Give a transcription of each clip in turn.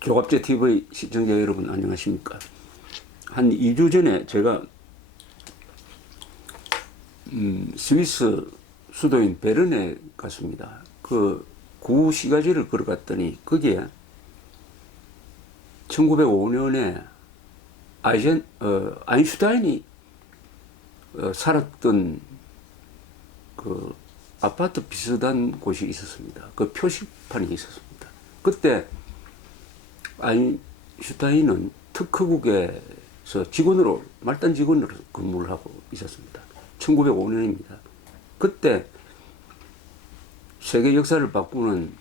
조갑제 TV 시청자 여러분 안녕하십니까? 한 2주 전에 제가 스위스 수도인 베른에 갔습니다. 그 구시가지를 걸어갔더니 거기에 1905년에 아인슈타인이 살았던 그 아파트 비슷한 곳이 있었습니다. 그 표시판이 있었습니다. 그때 아인슈타인은 특허국에서 직원으로, 말단 직원으로 근무를 하고 있었습니다. 1905년입니다. 그때 세계 역사를 바꾸는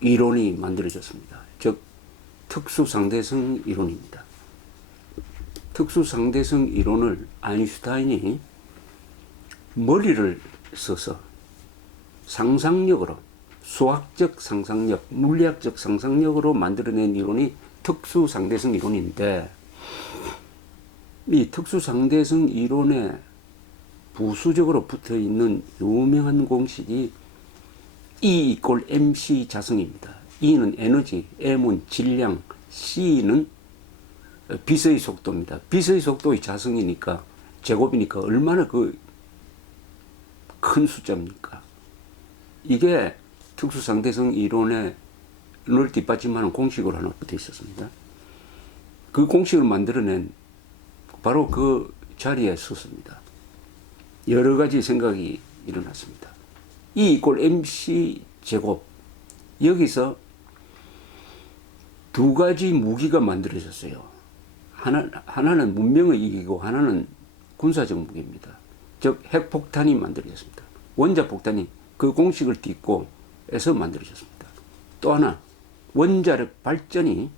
이론이 만들어졌습니다. 즉, 특수상대성 이론입니다. 특수상대성 이론을 아인슈타인이 머리를 써서 상상력으로, 수학적 상상력, 물리학적 상상력으로 만들어낸 이론이 특수상대성 이론인데, 이 특수상대성 이론에 부수적으로 붙어 있는 유명한 공식이 E 이퀄 mc 자성입니다. E는 에너지, M은 질량, C는 빛의 속도입니다. 빛의 속도의 자성이니까, 제곱이니까 얼마나 큰 숫자입니까? 이게 특수상대성 이론을 뒷받침하는 공식으로 하나 붙어 있었습니다. 그 공식을 만들어낸 바로 그 자리에 섰습니다. 여러 가지 생각이 일어났습니다. E 이퀄 mc 제곱, 여기서 두 가지 무기가 만들어졌어요. 하나는 문명의 이기고 하나는 군사적 무기입니다. 즉 핵폭탄이 만들어졌습니다. 원자폭탄이 그 공식을 딛고 해서 만들어졌습니다. 또 하나, 원자력 발전이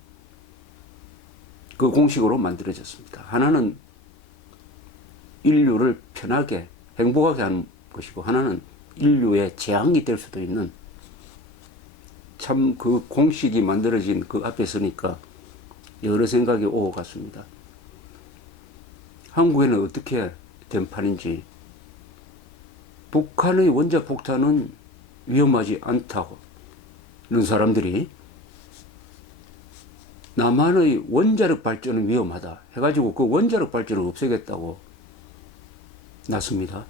그 공식으로 만들어졌습니다. 하나는 인류를 편하게 행복하게 하는 것이고, 하나는 인류의 재앙이 될 수도 있는, 참 그 공식이 만들어진 그 앞에 서니까 여러 생각이 오고 갔습니다. 한국에는 어떻게 된 판인지, 북한의 원자폭탄은 위험하지 않다고 하는 사람들이 남한의 원자력 발전은 위험하다 해가지고 그 원자력 발전을 없애겠다고 났습니다.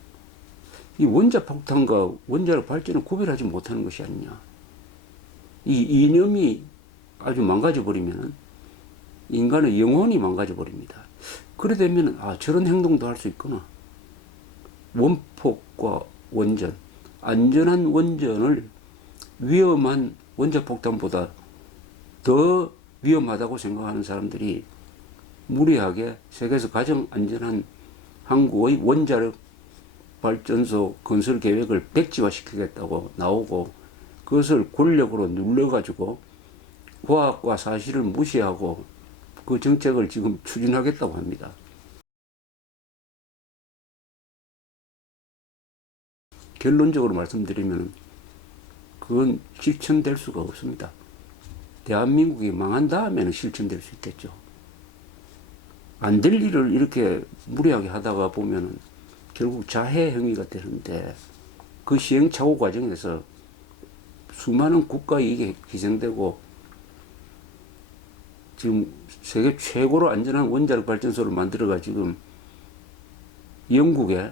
이 원자폭탄과 원자력 발전을 구별하지 못하는 것이 아니냐. 이 이념이 아주 망가져버리면 인간의 영혼이 망가져버립니다. 그래 되면 저런 행동도 할 수 있구나. 원폭과 원전, 안전한 원전을 위험한 원자폭탄보다 더 위험하다고 생각하는 사람들이 무리하게 세계에서 가장 안전한 한국의 원자력 발전소 건설 계획을 백지화시키겠다고 나오고, 그것을 권력으로 눌러가지고 과학과 사실을 무시하고 그 정책을 지금 추진하겠다고 합니다. 결론적으로 말씀드리면 그건 실천될 수가 없습니다. 대한민국이 망한 다음에는 실천될 수 있겠죠. 안 될 일을 이렇게 무리하게 하다가 보면은 결국 자해 행위가 되는데, 그 시행착오 과정에서 수많은 국가 이익이 희생되고, 지금 세계 최고로 안전한 원자력 발전소를 만들어가 지금 영국에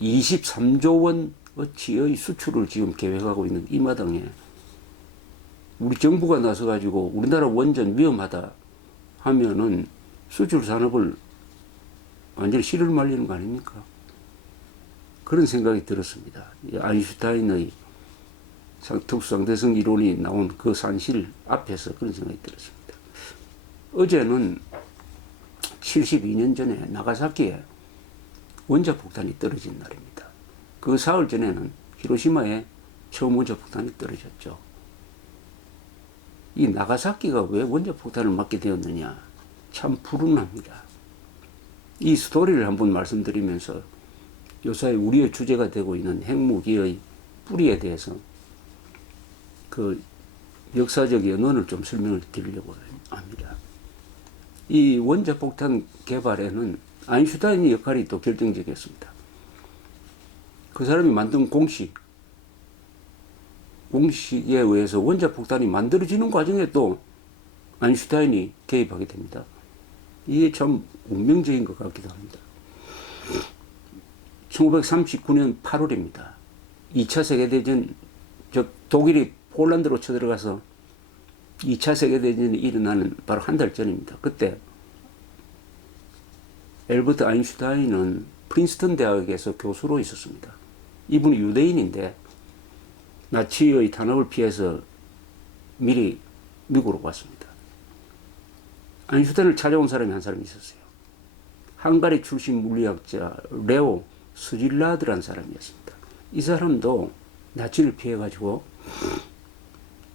23조 원어치의 수출을 지금 계획하고 있는 이 마당에 우리 정부가 나서가지고 우리나라 원전 위험하다 하면은 수출 산업을 완전히 씨를 말리는 거 아닙니까? 그런 생각이 들었습니다. 아인슈타인의 특수상대성 이론이 나온 그 산실 앞에서 그런 생각이 들었습니다. 어제는 72년 전에 나가사키에 원자폭탄이 떨어진 날입니다. 그 사흘 전에는 히로시마에 처음 원자폭탄이 떨어졌죠. 이 나가사키가 왜 원자폭탄을 맞게 되었느냐, 참 불운합니다. 이 스토리를 한번 말씀드리면서 요새 우리의 주제가 되고 있는 핵무기의 뿌리에 대해서 그 역사적 연원을 좀 설명을 드리려고 합니다. 이 원자폭탄 개발에는 아인슈타인의 역할이 또 결정적이었습니다. 그 사람이 만든 공식, 공식에 의해서 원자폭탄이 만들어지는 과정에 또 아인슈타인이 개입하게 됩니다. 이게 참 운명적인 것 같기도 합니다. 1939년 8월입니다. 2차 세계대전, 즉 독일이 폴란드로 쳐들어가서 2차 세계대전이 일어나는 바로 한 달 전입니다. 그때 엘버트 아인슈타인은 프린스턴 대학에서 교수로 있었습니다. 이분이 유대인인데 나치의 탄압을 피해서 미리 미국으로 왔습니다. 아인슈타인을 찾아온 사람이 한 사람이 있었어요. 헝가리 출신 물리학자 레오 스질라드라는 사람이었습니다. 이 사람도 나치를 피해가지고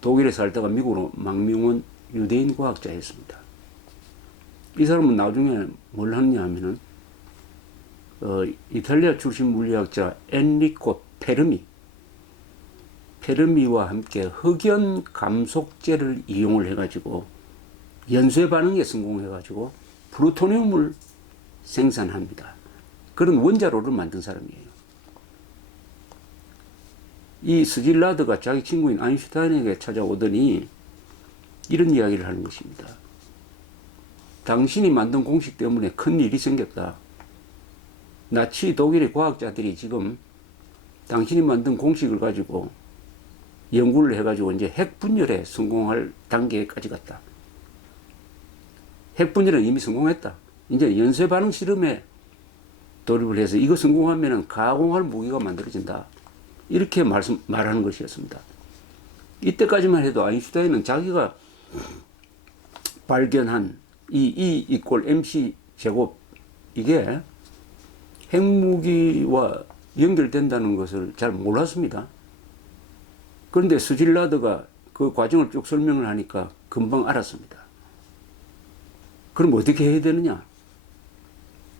독일에 살다가 미국으로 망명한 유대인 과학자였습니다. 이 사람은 나중에 뭘 했냐 하면은 이탈리아 출신 물리학자 엔리코 페르미와 함께 흑연 감속제를 이용을 해가지고 연쇄 반응에 성공해가지고 플루토늄을 생산합니다. 그런 원자로를 만든 사람이에요. 이 스질라드가 자기 친구인 아인슈타인에게 찾아오더니 이런 이야기를 하는 것입니다. 당신이 만든 공식 때문에 큰 일이 생겼다. 나치 독일의 과학자들이 지금 당신이 만든 공식을 가지고 연구를 해가지고 이제 핵분열에 성공할 단계까지 갔다. 핵분열은 이미 성공했다. 이제 연쇄 반응 실험에 돌입을 해서 이거 성공하면 가공할 무기가 만들어진다. 이렇게 말하는 것이었습니다. 이때까지만 해도 아인슈타인은 자기가 발견한 이 E 이퀄 MC 제곱 이게 핵무기와 연결된다는 것을 잘 몰랐습니다. 그런데 스질라드가 그 과정을 쭉 설명을 하니까 금방 알았습니다. 그럼 어떻게 해야 되느냐?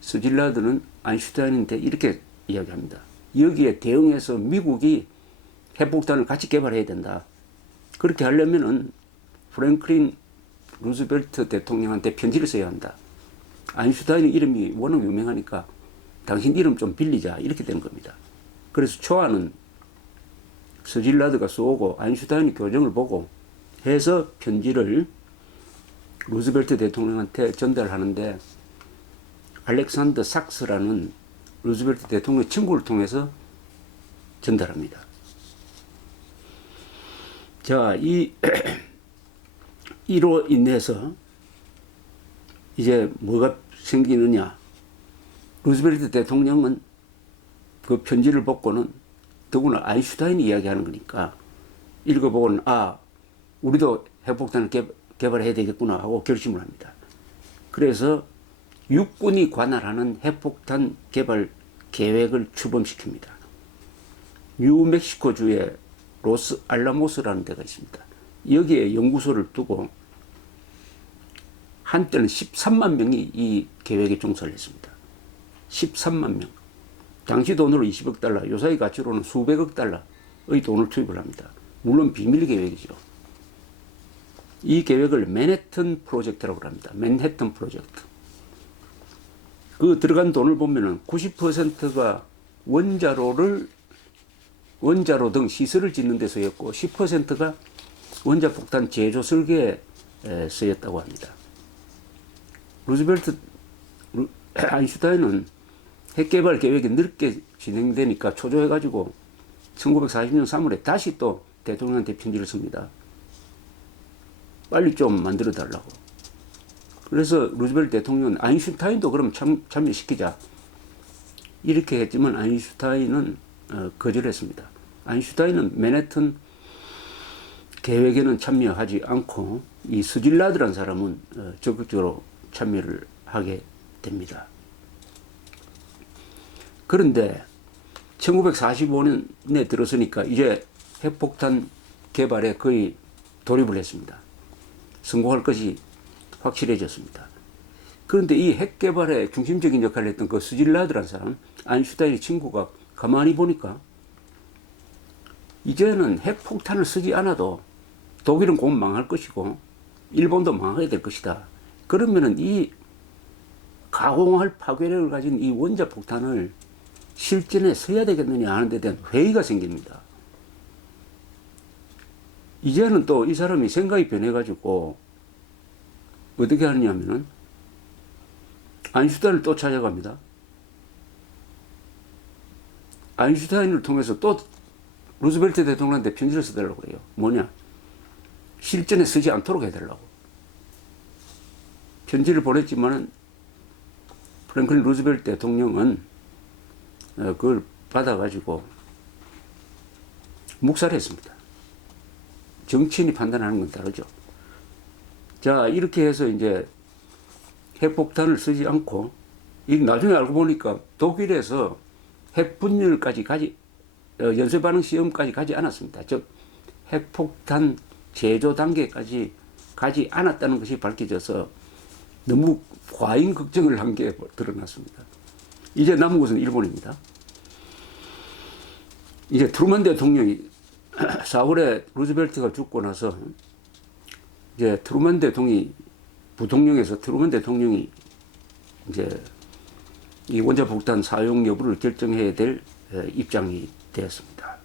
스질라드는 아인슈타인한테 이렇게 이야기합니다. 여기에 대응해서 미국이 핵폭탄을 같이 개발해야 된다. 그렇게 하려면은 프랭클린 루즈벨트 대통령한테 편지를 써야 한다. 아인슈타인 이름이 워낙 유명하니까 당신 이름 좀 빌리자. 이렇게 된 겁니다. 그래서 초안은 스질라드가 쏘고 아인슈타인이 교정을 보고 해서 편지를 루즈벨트 대통령한테 전달하는데 알렉산더 sak스라는 루즈벨트 대통령 친구를 통해서 전달합니다. 자, 이로 인해서 이제 뭐가 생기느냐. 루즈벨트 대통령은 그 편지를 보고는 더구나 아인슈타인이 이야기하는 거니까 읽어보고는 우리도 핵폭탄을 개발해야 되겠구나 하고 결심을 합니다. 그래서 육군이 관할하는 핵폭탄 개발 계획을 출범시킵니다. 뉴멕시코주의 로스 알라모스라는 데가 있습니다. 여기에 연구소를 두고 한때는 13만 명이 이 계획에 종사를 했습니다. 13만 명. 당시 돈으로 20억 달러, 요사이 가치로는 수백억 달러의 돈을 투입을 합니다. 물론 비밀 계획이죠. 이 계획을 맨해튼 프로젝트라고 합니다. 맨해튼 프로젝트. 그 들어간 돈을 보면은 90%가 원자로 등 시설을 짓는 데 쓰였고 10%가 원자폭탄 제조 설계에 쓰였다고 합니다. 아인슈타인은 핵개발 계획이 늦게 진행되니까 초조해가지고 1940년 3월에 다시 또 대통령한테 편지를 씁니다. 빨리 좀 만들어 달라고. 그래서 루즈벨트 대통령은 아인슈타인도 그럼 참여시키자. 이렇게 했지만 아인슈타인은 거절했습니다. 아인슈타인은 맨해튼 계획에는 참여하지 않고 이 스질라드라는 사람은 적극적으로 참여를 하게 됩니다. 그런데 1945년에 들어서니까 이제 핵폭탄 개발에 거의 돌입을 했습니다. 성공할 것이 확실해졌습니다. 그런데 이 핵 개발에 중심적인 역할을 했던 그 스질라드라는 사람, 아인슈타인의 친구가 가만히 보니까 이제는 핵폭탄을 쓰지 않아도 독일은 곧 망할 것이고 일본도 망하게 될 것이다. 그러면은 이 가공할 파괴력을 가진 이 원자폭탄을 실전에 써야 되겠느냐 하는 데 대한 회의가 생깁니다. 이제는 또 이 사람이 생각이 변해가지고 어떻게 하느냐면은 아인슈타인을 또 찾아갑니다. 아인슈타인을 통해서 또 루즈벨트 대통령한테 편지를 써달라고 그래요. 뭐냐? 실전에 쓰지 않도록 해달라고. 편지를 보냈지만은 프랭클린 루즈벨트 대통령은 그걸 받아가지고 묵살했습니다. 정치인이 판단하는 건 다르죠. 자, 이렇게 해서 이제 핵폭탄을 쓰지 않고, 나중에 알고 보니까 독일에서 핵분열까지 연쇄반응 시험까지 가지 않았습니다. 즉, 핵폭탄 제조 단계까지 가지 않았다는 것이 밝혀져서 너무 과잉 걱정을 한 게 드러났습니다. 이제 남은 것은 일본입니다. 이제 트루먼 대통령이 4월에 루즈벨트가 죽고 나서 이제 트루먼 대통령이 부통령에서 트루먼 대통령이 이제 이 원자폭탄 사용 여부를 결정해야 될 입장이 되었습니다.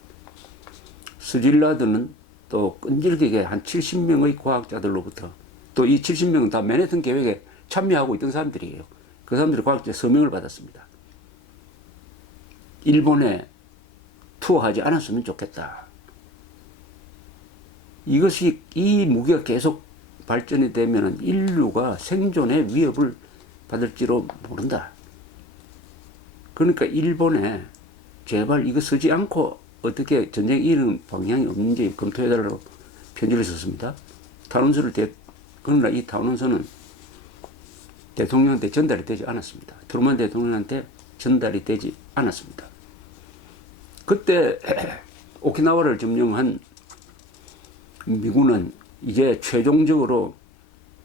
스질라드는 또 끈질기게 한 70명의 과학자들로부터, 또 이 70명은 다 맨해튼 계획에 참여하고 있던 사람들이에요. 그 사람들이 과학자 서명을 받았습니다. 일본에 투어하지 않았으면 좋겠다. 이 무기가 계속 발전이 되면 인류가 생존의 위협을 받을지도 모른다. 그러니까 일본에 제발 이거 쓰지 않고 어떻게 전쟁 이르는 방향이 없는지 검토해달라고 편지를 썼습니다. 그러나 이 탄원서는 대통령한테 전달이 되지 않았습니다. 트루먼 대통령한테 전달이 되지 않았습니다. 그때 오키나와를 점령한 미군은 이제 최종적으로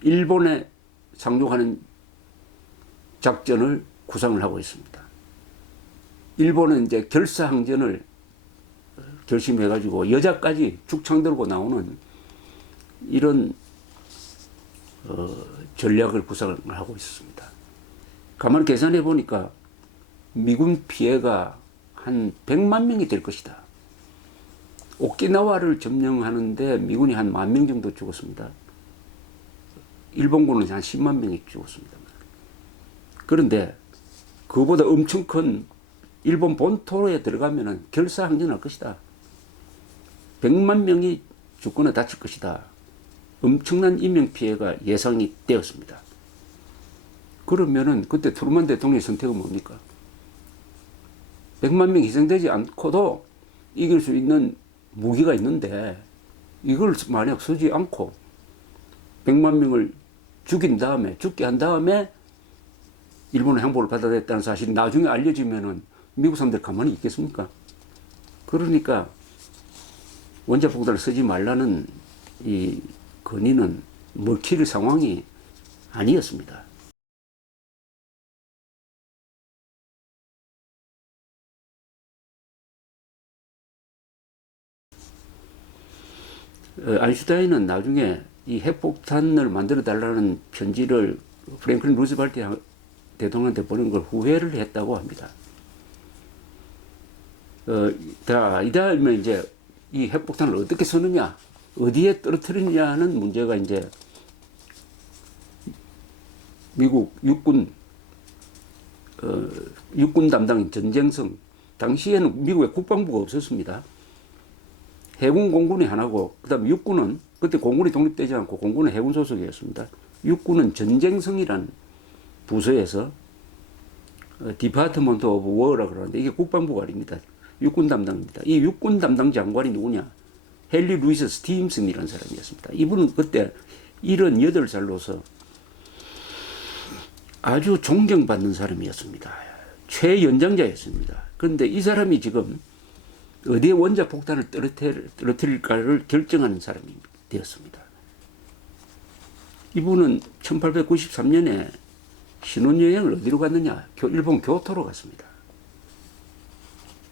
일본에 상륙하는 작전을 구상을 하고 있습니다. 일본은 이제 결사항전을 결심해가지고 여자까지 죽창 들고 나오는 이런 전략을 구상을 하고 있습니다. 가만히 계산해 보니까 미군 피해가 한 100만 명이 될 것이다. 오키나와를 점령하는데 미군이 한 10,000명 정도 죽었습니다. 일본군은 한 10만 명이 죽었습니다. 그런데 그보다 엄청 큰 일본 본토에 들어가면 결사항전할 것이다. 100만 명이 죽거나 다칠 것이다. 엄청난 인명피해가 예상이 되었습니다. 그러면은 그때 트루먼 대통령의 선택은 뭡니까? 100만 명 희생되지 않고도 이길 수 있는 무기가 있는데 이걸 만약 쓰지 않고 100만 명을 죽게 한 다음에 일본의 항복을 받아들였다는 사실이 나중에 알려지면은 미국 사람들 가만히 있겠습니까? 그러니까 원자폭탄을 쓰지 말라는 이 건의는 먹힐 상황이 아니었습니다. 아인슈타인은 나중에 이 핵폭탄을 만들어 달라는 편지를 프랭클린 루즈벨트 대통령한테 보낸 걸 후회를 했다고 합니다. 이다음에 이제 이 핵폭탄을 어떻게 쓰느냐, 어디에 떨어뜨리느냐는 문제가 이제 미국 육군 담당인 전쟁성, 당시에는 미국에 국방부가 없었습니다. 해군 공군이 하나고, 그 다음에 육군은, 그때 공군이 독립되지 않고 공군은 해군 소속이었습니다. 육군은 전쟁성이라는 부서에서 디파트먼트 오브 워라고 그러는데 이게 국방부가 아닙니다. 육군 담당입니다. 이 육군 담당 장관이 누구냐? 헨리 루이스 스팀슨이라는 사람이었습니다. 이분은 그때 78살로서 아주 존경받는 사람이었습니다. 최연장자였습니다. 그런데 이 사람이 지금 어디에 원자폭탄을 떨어뜨릴까를 결정하는 사람이 되었습니다. 이분은 1893년에 신혼여행을 어디로 갔느냐? 일본 교토로 갔습니다.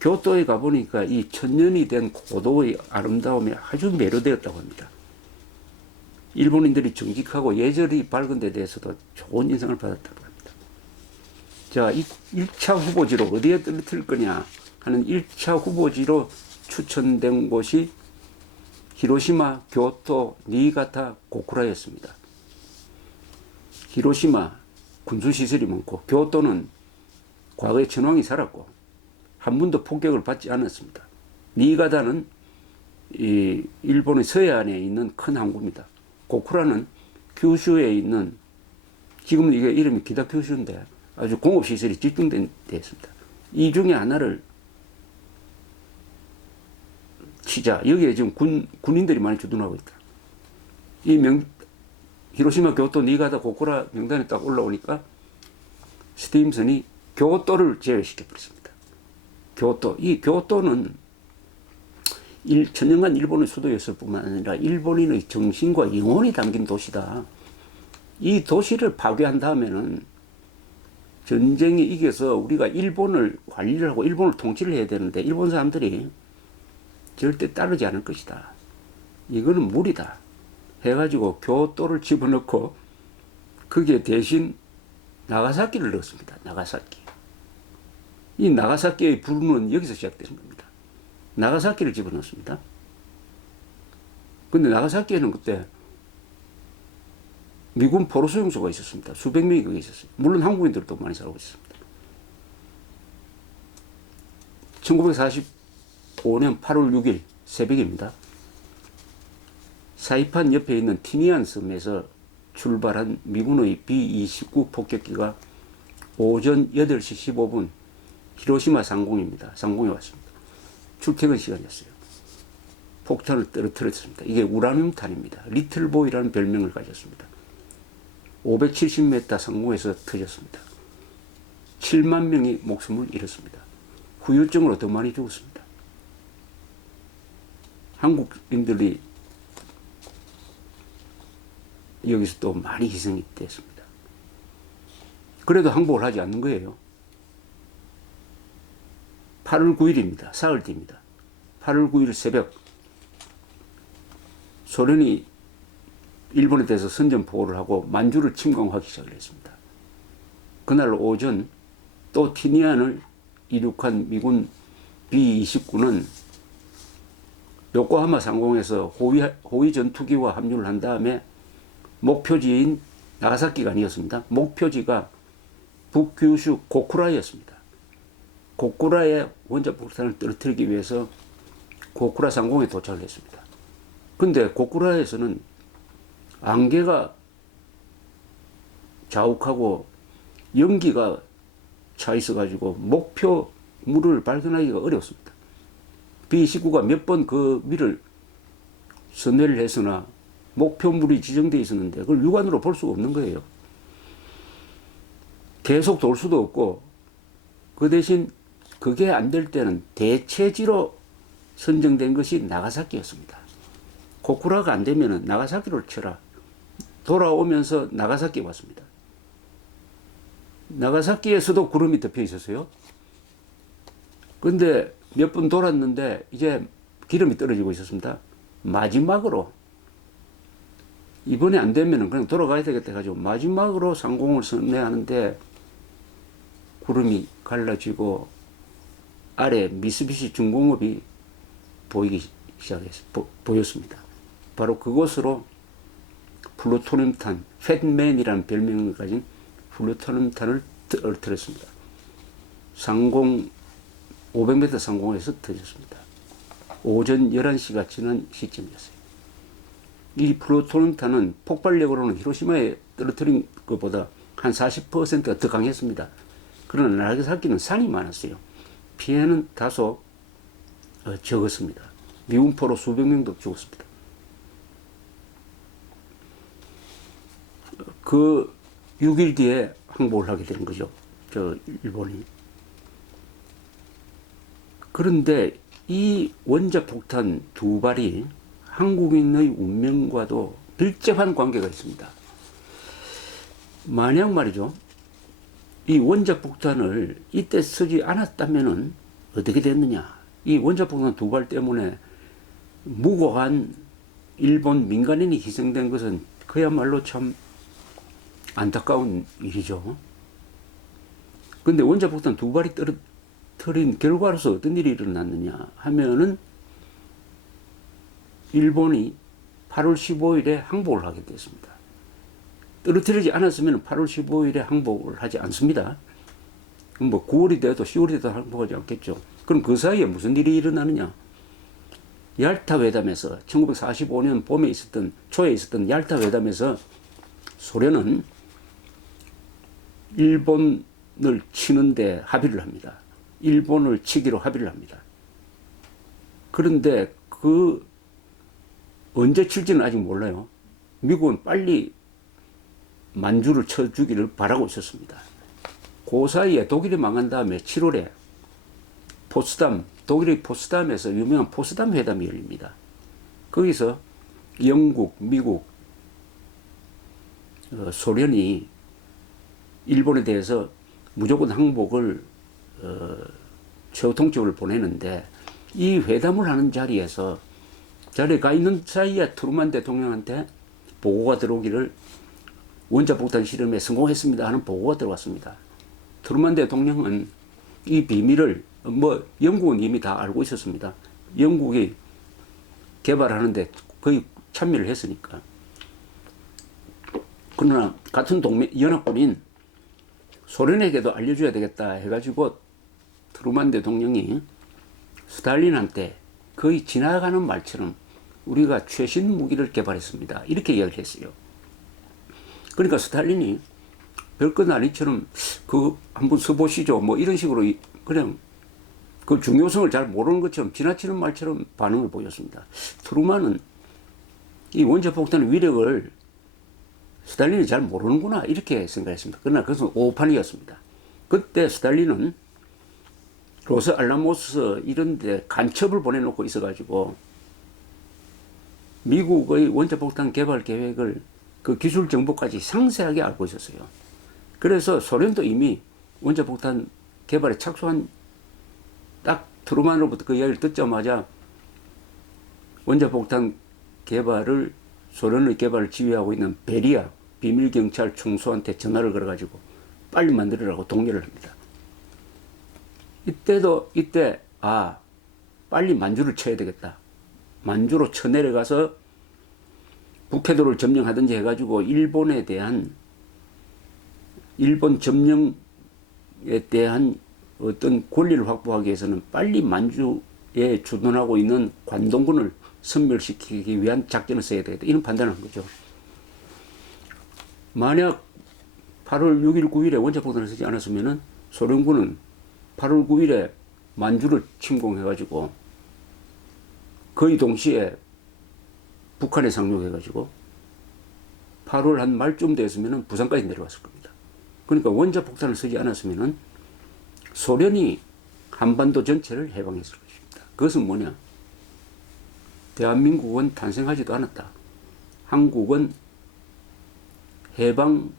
교토에 가보니까 이 천년이 된 고도의 아름다움에 아주 매료되었다고 합니다. 일본인들이 정직하고 예절이 밝은 데 대해서도 좋은 인상을 받았다고 합니다. 자, 1차 후보지로 어디에 떨어뜨릴 거냐 하는 1차 후보지로 추천된 곳이 히로시마, 교토, 니이가타, 고쿠라였습니다. 히로시마 군수시설이 많고 교토는 과거에 천황이 살았고 한 번도 폭격을 받지 않았습니다. 니이가타는 이 일본의 서해안에 있는 큰 항구입니다. 고쿠라는 규슈에 있는, 지금은 이게 이름이 기타큐슈인데 아주 공업시설이 집중된 데였습니다. 이 중에 하나를 치자. 여기에 지금 군인들이 많이 주둔하고 있다. 히로시마, 교토, 니가타, 고쿠라 명단에 딱 올라오니까 스티븐슨이 교토를 제외시켜버렸습니다. 교토. 이 교토는 천년간 일본의 수도였을 뿐만 아니라 일본인의 정신과 영혼이 담긴 도시다. 이 도시를 파괴한 다음에는 전쟁에 이겨서 우리가 일본을 관리를 하고 일본을 통치를 해야 되는데 일본 사람들이 절대 따르지 않을 것이다. 이거는 무리다. 해가지고 교토를 집어넣고 거기에 대신 나가사키를 넣었습니다. 나가사키. 이 나가사키의 불운은 여기서 시작되는 겁니다. 나가사키를 집어넣습니다. 근데 나가사키에는 그때 미군 포로수용소가 있었습니다. 수백 명이 거기 있었어요. 물론 한국인들도 많이 살고 있었습니다. 1945년 8월 6일 새벽입니다. 사이판 옆에 있는 티니안 섬에서 출발한 미군의 B-29 폭격기가 오전 8시 15분 히로시마 상공입니다. 상공에 왔습니다. 출퇴근 시간이었어요. 폭탄을 떨어뜨렸습니다. 이게 우라늄탄입니다. 리틀보이라는 별명을 가졌습니다. 570m 상공에서 터졌습니다. 7만 명이 목숨을 잃었습니다. 후유증으로 더 많이 죽었습니다. 한국인들이 여기서 또 많이 희생이 됐습니다. 그래도 항복을 하지 않는 거예요. 8월 9일입니다. 사흘 뒤입니다. 8월 9일 새벽 소련이 일본에 대해서 선전포고를 하고 만주를 침공하기 시작을 했습니다. 그날 오전 또 티니안을 이륙한 미군 B-29는 요코하마 상공에서 호위 전투기와 합류를 한 다음에 목표지인 나가사키가 아니었습니다. 목표지가 북규슈 고쿠라였습니다. 고쿠라의 원자 폭탄을 떨어뜨리기 위해서 고쿠라 상공에 도착을 했습니다. 근데 고쿠라에서는 안개가 자욱하고 연기가 차 있어가지고 목표물을 발견하기가 어렵습니다. B-29가 몇 번 그 위를 선회를 했으나 목표물이 지정되어 있었는데 그걸 육안으로 볼 수가 없는 거예요. 계속 돌 수도 없고 그 대신 그게 안 될 때는 대체지로 선정된 것이 나가사키였습니다. 고쿠라가 안 되면 나가사키를 쳐라. 돌아오면서 나가사키에 왔습니다. 나가사키에서도 구름이 덮여 있었어요. 근데 몇 분 돌았는데 이제 기름이 떨어지고 있었습니다. 마지막으로 이번에 안 되면 그냥 돌아가야 되겠다 해가지고 마지막으로 상공을 선회하는데 구름이 갈라지고 아래 미쓰비시 중공업이 보이기 보였습니다. 바로 그곳으로 플루토늄탄, 팻맨이라는 별명을 가진 플루토늄탄을 떨어뜨렸습니다. 상공 500m 상공에서 터졌습니다. 오전 11시가 지난 시점이었어요. 이 플루토늄탄은 폭발력으로는 히로시마에 떨어뜨린 것보다 한 40%가 더 강했습니다. 그러나 나가사키는 산이 많았어요. 피해는 다소 적었습니다. 미군포로 수백 명도 죽었습니다. 그 6일 뒤에 항복을 하게 되는 거죠. 일본이. 그런데 이 원자폭탄 두 발이 한국인의 운명과도 밀접한 관계가 있습니다. 만약 말이죠. 이 원자폭탄을 이때 쓰지 않았다면 어떻게 됐느냐. 이 원자폭탄 두 발 때문에 무고한 일본 민간인이 희생된 것은 그야말로 참 안타까운 일이죠. 근데 원자폭탄 두 발이 떨어뜨린 결과로서 어떤 일이 일어났느냐 하면은 일본이 8월 15일에 항복을 하게 됐습니다. 떨어뜨리지 않았으면 8월 15일에 항복을 하지 않습니다. 뭐 9월이 돼도 10월이 돼도 항복하지 않겠죠. 그럼 그 사이에 무슨 일이 일어나느냐? 얄타 회담에서 1945년 봄에 있었던 초에 있었던 얄타 회담에서 소련은 일본을 치는데 합의를 합니다. 일본을 치기로 합의를 합니다. 그런데 그 언제 칠지는 아직 몰라요. 미국은 빨리 만주를 쳐주기를 바라고 있었습니다. 그 사이에 독일이 망한 다음에 7월에 포츠담, 독일의 포츠담에서 유명한 포츠담 회담이 열립니다. 거기서 영국, 미국, 소련이 일본에 대해서 무조건 항복을 최후 통첩을 보내는데 이 회담을 하는 자리에 가 있는 사이에 트루만 대통령한테 보고가 들어오기를 원자폭탄 실험에 성공했습니다 하는 보고가 들어왔습니다. 트루만 대통령은 이 비밀을 영국은 이미 다 알고 있었습니다. 영국이 개발하는데 거의 참여를 했으니까. 그러나 같은 연합군인 소련에게도 알려줘야 되겠다 해가지고 트루만 대통령이 스탈린한테 거의 지나가는 말처럼 우리가 최신 무기를 개발했습니다. 이렇게 이야기를 했어요. 그러니까 스탈린이 별것 아니처럼 그 한번 써보시죠. 뭐 이런 식으로 그냥 그 중요성을 잘 모르는 것처럼 지나치는 말처럼 반응을 보였습니다. 트루만은 이 원자폭탄의 위력을 스탈린이 잘 모르는구나 이렇게 생각했습니다. 그러나 그것은 오판이었습니다. 그때 스탈린은 로스 알라모스 이런 데 간첩을 보내놓고 있어가지고 미국의 원자폭탄 개발 계획을 그 기술 정보까지 상세하게 알고 있었어요. 그래서 소련도 이미 원자폭탄 개발에 착수한 딱 트루만으로부터 그 이야기를 듣자마자 원자폭탄 개발을 소련의 개발을 지휘하고 있는 베리아 비밀경찰 총수한테 전화를 걸어가지고 빨리 만들으라고 독려를 합니다. 이때 빨리 만주를 쳐야 되겠다. 만주로 쳐내려가서 북해도를 점령하든지 해가지고 일본 점령에 대한 어떤 권리를 확보하기 위해서는 빨리 만주에 주둔하고 있는 관동군을 섬멸시키기 위한 작전을 써야 되겠다. 이런 판단을 한 거죠. 만약 8월 6일, 9일에 원자폭탄을 쓰지 않았으면은 소련군은 8월 9일에 만주를 침공해가지고 거의 동시에 북한에 상륙해가지고 8월 한 말쯤 되었으면은 부산까지 내려왔을 겁니다. 그러니까 원자폭탄을 쓰지 않았으면은 소련이 한반도 전체를 해방했을 것입니다. 그것은 뭐냐? 대한민국은 탄생하지도 않았다. 한국은 해방되는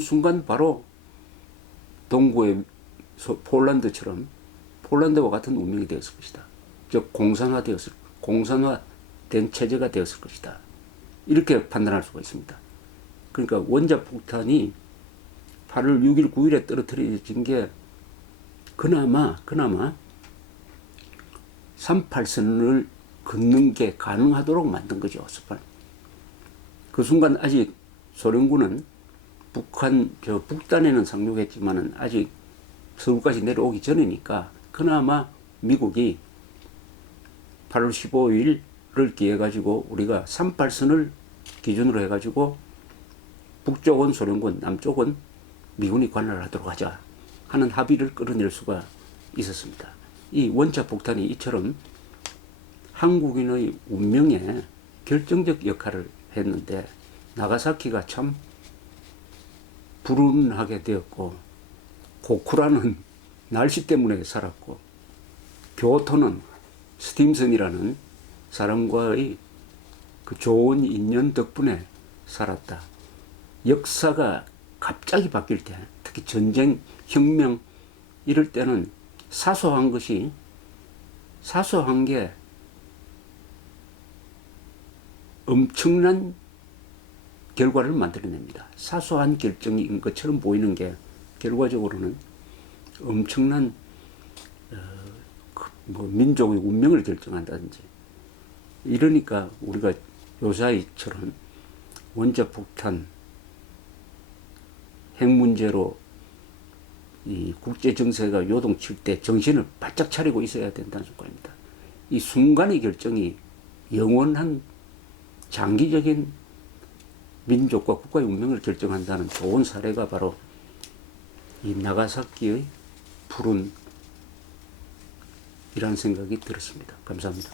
순간 바로 동구의 폴란드처럼 폴란드와 같은 운명이 되었을 것이다. 즉 공산화된 체제가 되었을 것이다. 이렇게 판단할 수가 있습니다. 그러니까 원자폭탄이 8월 6일, 9일에 떨어뜨려진 게 그나마 38선을 긋는 게 가능하도록 만든 거죠. 그 순간 아직 소련군은 북단에는 상륙했지만은 아직 서울까지 내려오기 전이니까 그나마 미국이 8월 15일을 기해 가지고 우리가 38선을 기준으로 해가지고 북쪽은 소련군, 남쪽은 미군이 관할을 하도록 하자 하는 합의를 끌어낼 수가 있었습니다. 이 원자폭탄이 이처럼 한국인의 운명에 결정적 역할을 했는데 나가사키가 참 불운하게 되었고 고쿠라는 날씨 때문에 살았고 교토는 스팀슨이라는 사람과의 그 좋은 인연 덕분에 살았다. 역사가 갑자기 바뀔 때, 특히 전쟁, 혁명 이럴 때는 사소한 게 엄청난 결과를 만들어냅니다. 사소한 결정인 것처럼 보이는 게 결과적으로는 엄청난 민족의 운명을 결정한다든지 이러니까 우리가 요사이처럼 원자폭탄 핵 문제로 이 국제 정세가 요동칠 때 정신을 바짝 차리고 있어야 된다는 겁니다. 이 순간의 결정이 영원한 장기적인 민족과 국가의 운명을 결정한다는 좋은 사례가 바로 이 나가사키의 불운이라는 생각이 들었습니다. 감사합니다.